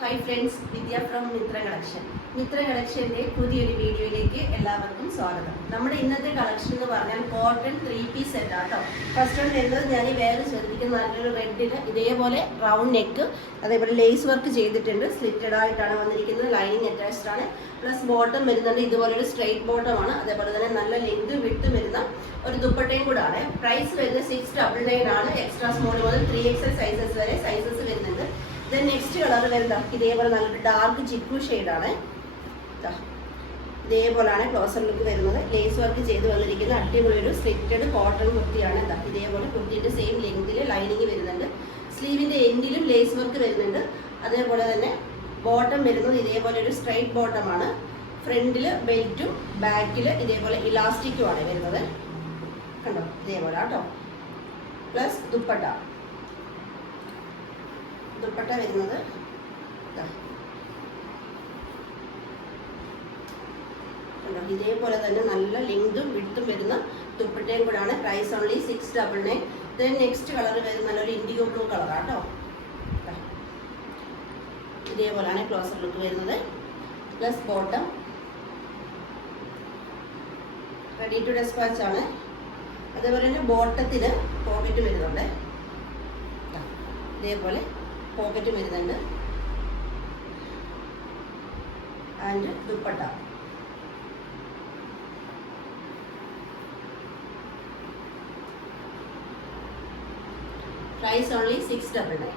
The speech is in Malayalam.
Hi friends, Vidya from Mithra collection. Mithra കളക്ഷൻ്റെ പുതിയൊരു വീഡിയോയിലേക്ക് എല്ലാവർക്കും സ്വാഗതം. നമ്മുടെ ഇന്നത്തെ കളക്ഷൻ എന്ന് പറഞ്ഞാൽ കോട്ടൺ 3-piece സെറ്റ് ആട്ടോ. ഫസ്റ്റ് വൺ വരുന്നത് ഞാൻ ഈ വേറെ ശ്രദ്ധിക്കുന്ന നല്ലൊരു റെഡിന് ഇതേപോലെ റൗണ്ട് നെക്ക്, അതേപോലെ ലേസ് വർക്ക് ചെയ്തിട്ടുണ്ട്. സ്ലിറ്റഡ് ആയിട്ടാണ് വന്നിരിക്കുന്നത്. ലൈനിങ് അറ്റാച്ച്ഡ് ആണ്. പ്ലസ് ബോട്ടം വരുന്നുണ്ട്. ഇതുപോലെ ഒരു സ്ട്രെയിറ്റ് ബോട്ടമാണ്. അതേപോലെ തന്നെ നല്ല ലെങ്ത് വിട്ട് വരുന്ന ഒരു ദുപ്പട്ടയും കൂടെ ആണ്. പ്രൈസ് വരുന്നത് 699 ആണ്. എക്സ്ട്രാ സ്മോൾ മുതൽ 3XL സൈസസ് വരെ സൈസസ് വരുന്നുണ്ട്. ദെൻ നെക്സ്റ്റ് കളർ വരുന്നത് ഇതേപോലെ നല്ലൊരു ഡാർക്ക് ചിക്കു ഷെയ്ഡാണ്. ഇതേപോലെയാണ് ക്ലോസർ ലുക്ക് വരുന്നത്. ലേസ് വർക്ക് ചെയ്ത് വന്നിരിക്കുന്ന അടിപൊളി ഒരു സ്ലിറ്റഡ് കോട്ടൺ കുർത്തിയാണ്. ഇതേപോലെ കുർത്തിയുടെ സെയിം ലെങ്തിൽ ലൈനിങ് വരുന്നുണ്ട്. സ്ലീവിൻ്റെ എൻഡിലും ലേസ് വർക്ക് വരുന്നുണ്ട്. അതേപോലെ തന്നെ ബോട്ടം വരുന്നത് ഇതേപോലെ ഒരു സ്ട്രൈറ്റ് ബോട്ടമാണ്. ഫ്രണ്ടിൽ ബെൽറ്റും ബാക്കിൽ ഇതേപോലെ ഇലാസ്റ്റിക്കുമാണ് വരുന്നത്. കണ്ടോ, ഇതേപോലെ കേട്ടോ. പ്ലസ് ദുപ്പട്ട വരുന്നത് ഇതേപോലെ തന്നെ നല്ല ലെങ്തും വിഡ്ത്തും വരുന്ന ദുപ്പട്ടയും കൂടാണ്. Price only 699. Then next colour വരുന്ന നല്ലൊരു ഇൻഡിഗോ ബ്ലൂ കളറാട്ടോ. ഇതേപോലെയാണ് ക്ലോസർ ലുക്ക് വരുന്നത്. Plus bottom ready to dispatch ആണ്. അതേപോലെ തന്നെ ബോട്ടത്തിന് പോക്കറ്റ് വരുന്നുണ്ട്. ഇതേപോലെ പോക്കറ്റ് വരുന്നുണ്ട്. And dupatta price only 699.